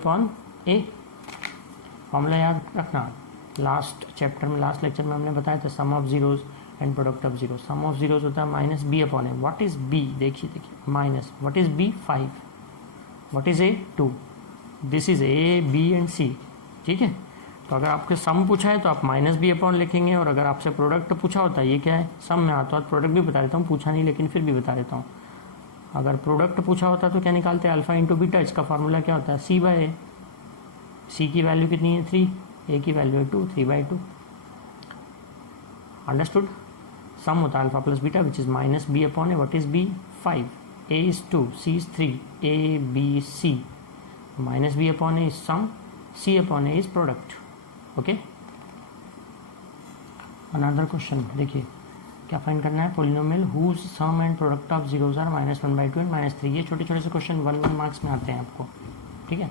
फार्मूला याद रखना, लास्ट चैप्टर में, लास्ट लेक्चर में हमने बताया था sum of zeros and product of zero. Sum of zeros होता है -b/a। व्हाट इज़ b, देखिए minus, what is b, 5, what is a, 2। This is a, b एंड c। ठीक है, तो अगर आपके सम पूछा है तो आप -b/a लिखेंगे, और अगर आपसे प्रोडक्ट पूछा होता है, ये क्या है, सम में आता है, प्रोडक्ट भी बता देता हूँ, पूछा नहीं लेकिन फिर भी बता देता हूँ। अगर प्रोडक्ट पूछा होता तो क्या निकालते हैं, अल्फ़ा इंटू बीटा। इसका फार्मूला क्या होता है, c/a। c की वैल्यू कितनी है, 3, a की वैल्यू है 2, 3/2। अंडरस्टूड। सम होता है alpha plus beta which is -b/a। What is b, 5, a is 2, c is 3, a b c। -b/a is sum, c/a is product। Okay, another question देखिए, क्या find करना है, polynomial whose sum and product of zeros are -1/2 and -3। ये छोटे छोटे से question 1 marks में आते हैं आपको। ठीक है,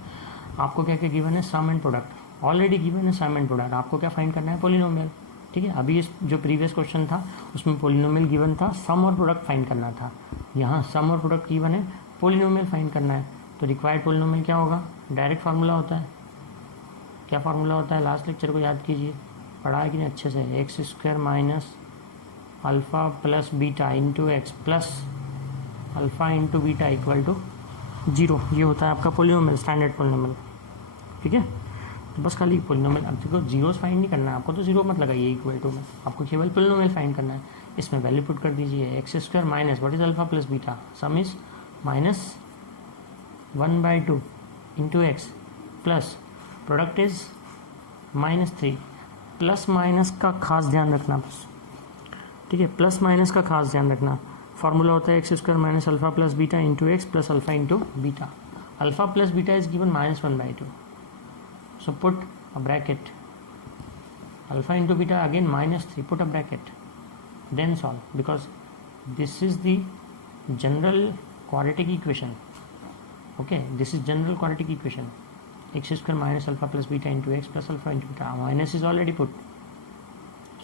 आपको क्या क्या गिवन है, सम एंड प्रोडक्ट ऑलरेडी गिवन है, सम एंड प्रोडक्ट। आपको क्या फाइंड करना है, पोलिनोमियल। ठीक है, अभी इस जो प्रीवियस क्वेश्चन था उसमें पोलिनोमियल गिवन था, सम और प्रोडक्ट फाइंड करना था। यहाँ सम और प्रोडक्ट गिवन है, पोलिनोमियल फाइंड करना है। तो रिक्वायर्ड पोलिनोमियल क्या होगा, डायरेक्ट फार्मूला होता है। क्या फार्मूला होता है, लास्ट लेक्चर को याद कीजिए, पढ़ा है कि नहीं अच्छे से, x² minus alpha plus beta into x plus alpha into beta equal to 0। ये होता है आपका पोलिनोमियल, स्टैंडर्ड पोलिनोमियल। ठीक है, तो बस खाली पोलिनोमियल। अब देखो जीरोस फाइंड नहीं करना है आपको, तो 0 मत लगाइए इक्वल टू में, आपको केवल पोलिनोमियल फाइंड करना है। इसमें वैल्यू पुट कर दीजिए, x² minus what is alpha plus beta, some is -1/2 into x plus product is -3। Plus minus का खास ध्यान रखना बस। ठीक है, प्लस माइनस का खास ध्यान रखना। फार्मूला होता है x² minus alpha plus beta into x plus alpha into beta. Alpha plus beta is given -1/2, so put a bracket, alpha into beta again -3, put a bracket, then solve, because this is the general quadratic equation. Okay, this is general quadratic equation, x² minus alpha plus beta into x plus alpha into beta. Minus is already put,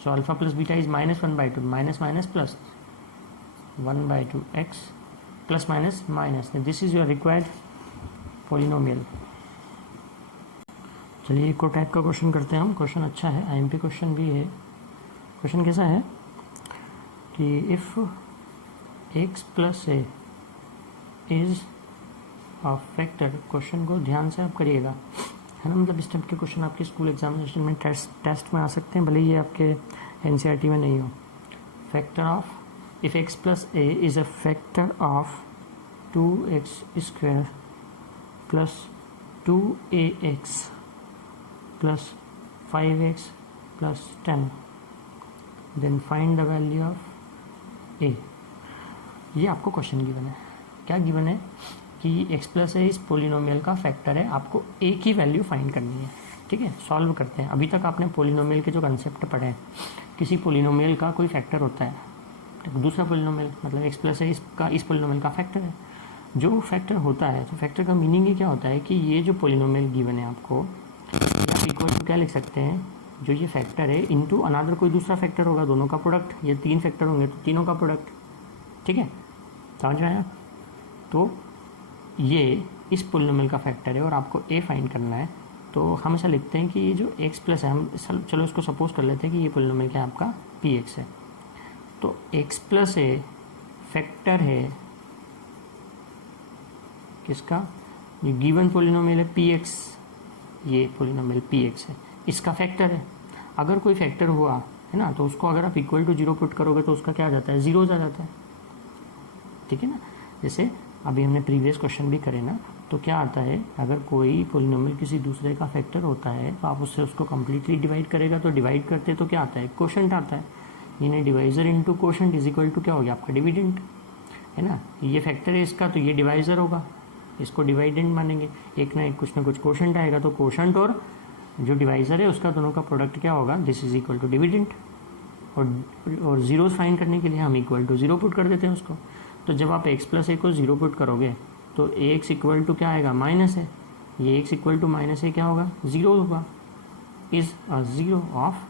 so alpha plus beta is -1/2, minus minus plus 1/2 x plus minus minus. This is your required polynomial. चलिए एक और type का question करते हैं हम। Question अच्छा है, IMP question भी है। क्वेश्चन कैसा है कि if x plus a is a factor, question को ध्यान से आप करिएगा, है ना। मतलब इस टाइप के क्वेश्चन आपके स्कूल एग्जामिनेशन में टेस्ट में आ सकते हैं, भले ये आपके एनसीईआरटी में नहीं हो। Factor of if x plus a is a factor of 2x square plus 2ax plus 5x plus 10 then find the value of a. ये आपको क्वेश्चन गिवन है। क्या गिवन है कि x प्लस ए इस पोलिनोमियल का फैक्टर है, आपको a की वैल्यू फाइंड करनी है। ठीक है, सॉल्व करते हैं। अभी तक आपने पोलिनोमियल के जो कंसेप्ट पढ़े हैं, किसी पोलिनोमियल का कोई फैक्टर होता है, दूसरा पोलिनोमियल मतलब x प्लस ए इसका इस पोलिनोमियल का फैक्टर है। जो फैक्टर होता है तो फैक्टर का मीनिंग ही क्या होता है कि ये जो पोलिनोमियल गिवन है आपको, आप इक्वल टू क्या लिख सकते हैं, जो ये फैक्टर है इनटू अनदर कोई दूसरा फैक्टर होगा, दोनों का प्रोडक्ट। ये 3 फैक्टर होंगे तो तीनों का प्रोडक्ट। ठीक है, समझ में आया। तो ये इस पोलिनोमियल का फैक्टर है और आपको a फाइंड करना है। तो हम ऐसा लिखते हैं कि ये जो x प्लस है, हम चलो इसको सपोज कर लेते हैं कि ये पोलिनोमियल क्या है आपका px है। तो x प्लस ए फैक्टर है किसका, ये गिवन पोलिनोमियल है px, ये पोलिनोमियल px है, इसका फैक्टर है। अगर कोई फैक्टर हुआ है ना, तो उसको अगर आप इक्वल टू 0 पुट करोगे तो उसका क्या आ जाता है, जीरोज आ जाता है। ठीक है ना। जैसे अभी हमने प्रीवियस क्वेश्चन भी करे ना, तो क्या आता है, अगर कोई पोलिनोमियल किसी दूसरे का फैक्टर होता है तो आप उससे उसको कम्प्लीटली डिवाइड करेगा, तो डिवाइड करते तो क्या आता है, कोशेंट आता है। यानी divisor into quotient is equal to क्या हो गया आपका डिविडेंड, है ना। ये फैक्टर है इसका, तो ये डिवाइजर होगा, इसको डिवाइडेंड मानेंगे। एक ना कुछ कोशेंट आएगा, तो कोशेंट और जो डिवाइजर है उसका दोनों का प्रोडक्ट क्या होगा, this is equal to dividend. और जीरोज फाइंड करने के लिए हम इक्वल टू 0 पुट कर देते हैं उसको। तो जब आप x प्लस ए को 0 पुट करोगे तो ax इक्वल टू क्या आएगा, माइनस है। ये x इक्वल टू माइनस ए क्या होगा, 0 होगा, इज अ 0 ऑफ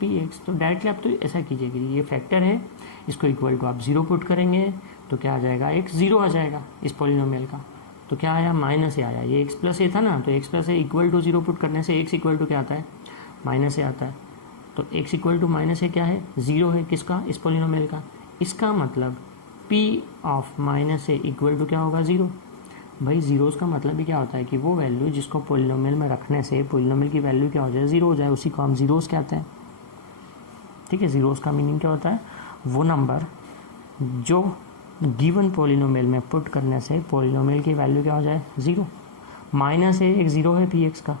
px। तो डायरेक्टली आप तो ऐसा कीजिएगा, ये फैक्टर है, इसको इक्वल टू आप 0 पुट करेंगे तो क्या आ जाएगा, x 0 आ जाएगा इस पोलिनोमियल का। तो क्या आया, माइनस ए आया। ये x प्लस ए था ना, तो x plus a equal to 0 put करने से x इक्वल टू क्या आता है, माइनस ए आता है। तो x इक्वल टू माइनस ए क्या है, 0 है, किसका, इस पोलिनोमियल का। इसका मतलब p of minus a equal to क्या होगा, 0। भाई जीरोस का मतलब भी क्या होता है कि वो वैल्यू जिसको पोलिनोमियल में रखने से पोलिनोमियल की वैल्यू क्या हो जाए, 0 हो जाए, उसी को हम जीरोस कहते हैं। ठीक है, जीरोस का मीनिंग क्या होता है, वो नंबर जो गिवन पोलिनोमियल में पुट करने से पोलिनोमियल की वैल्यू क्या हो जाए, 0। माइनस ए एक 0 है px का,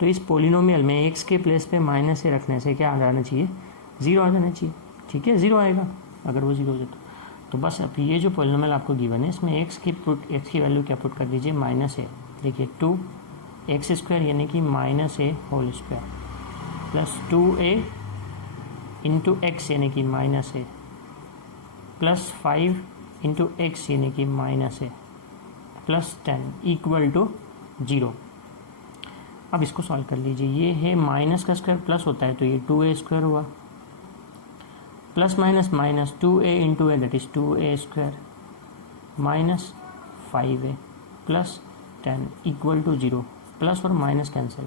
तो इस पोलिनोमियल में x के प्लेस पे माइनस ए रखने से क्या आ जाना चाहिए, 0 आ जाना चाहिए। ठीक है, 0 आएगा अगर वो 0 हो जाए तो बस अब ये जो पोलिनोमियल आपको गिवन है इसमें x की वैल्यू क्या पुट कर दीजिए, माइनस ए। देखिए 2x स्क्वायर यानी कि minus a whole square plus 2a into x यानी कि minus a plus 5 into x यानी कि minus a plus 10 equal to 0। अब इसको सॉल्व कर लीजिए। ये है माइनस का स्क्वायर प्लस होता है तो ये 2a स्क्वायर हुआ, plus minus minus 2a into a that is 2a square minus 5a plus 10 equal to 0। Plus और माइनस कैंसिल,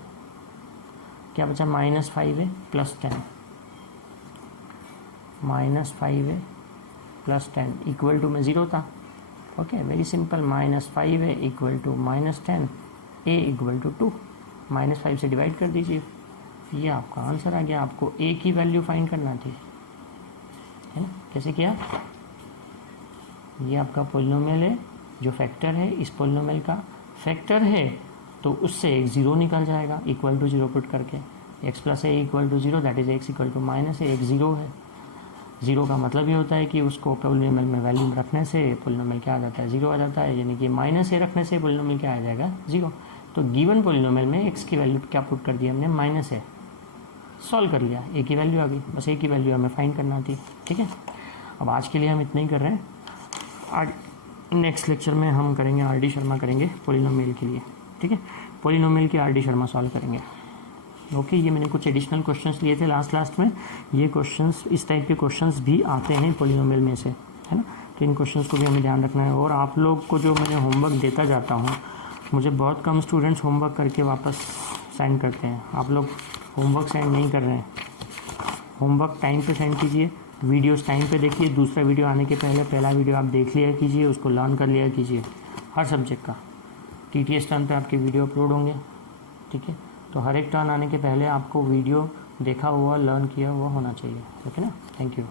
क्या बचा, minus 5a plus 10 minus 5a plus 10 equal to में 0 था। Okay, very simple, minus 5a equal to minus 10, a equal to 2, minus 5 से divide कर दीजिए, ये आपका आंसर आ गया। आपको a की वैल्यू फाइंड करना थी, है ना। कैसे किया, ये आपका पोलिनोमियल है, जो फैक्टर है इस पोलिनोमियल का फैक्टर है, तो उससे एक 0 निकल जाएगा इक्वल टू 0 पुट करके। x plus a equal to 0 that is x equal to minus a, एक 0 है। 0 का मतलब ये होता है कि उसको पोलिनोमियल में वैल्यू रखने से पोलिनोमियल क्या आ जाता है, 0 आ जाता है, यानी कि माइनस ए रखने से पोलिनोमियल क्या आ जाएगा, 0। तो गिवन पोलिनोमियल में x की वैल्यू क्या पुट कर दिया हमने, माइनस ए। सॉल्व कर लिया, a की वैल्यू आ गई, बस a की वैल्यू हमें फाइंड करना थी। ठीक है, अब आज के लिए हम इतना ही कर रहे हैं। नेक्स्ट लेक्चर में हम करेंगे आर डी शर्मा करेंगे पोलिनोमियल के लिए। ठीक है, पोलिनोमियल की आर डी शर्मा सॉल्व करेंगे। ओके, ये मैंने कुछ एडिशनल क्वेश्चंस लिए थे लास्ट में। ये क्वेश्चंस, इस टाइप के क्वेश्चंस भी आते हैं पोलिनोमियल में से, है ना। तो इन क्वेश्चंस को भी हमें ध्यान रखना है। और आप लोग को जो मैंने होमवर्क देता जाता हूँ, मुझे बहुत कम स्टूडेंट्स होमवर्क करके वापस सेंड करते हैं। आप लोग होमवर्क सेंड नहीं कर रहे हैं, होमवर्क टाइम पे सेंड कीजिए, वीडियोस टाइम पे देखिए। दूसरा वीडियो आने के पहले पहला वीडियो आप देख लिया कीजिए, उसको लर्न कर लिया कीजिए। हर सब्जेक्ट का TTS टाइम पे आपके वीडियो अपलोड होंगे, ठीक है। तो हर एक टर्न आने के पहले आपको वीडियो देखा हुआ, लर्न किया हुआ होना चाहिए, ठीक है ना। Thank you.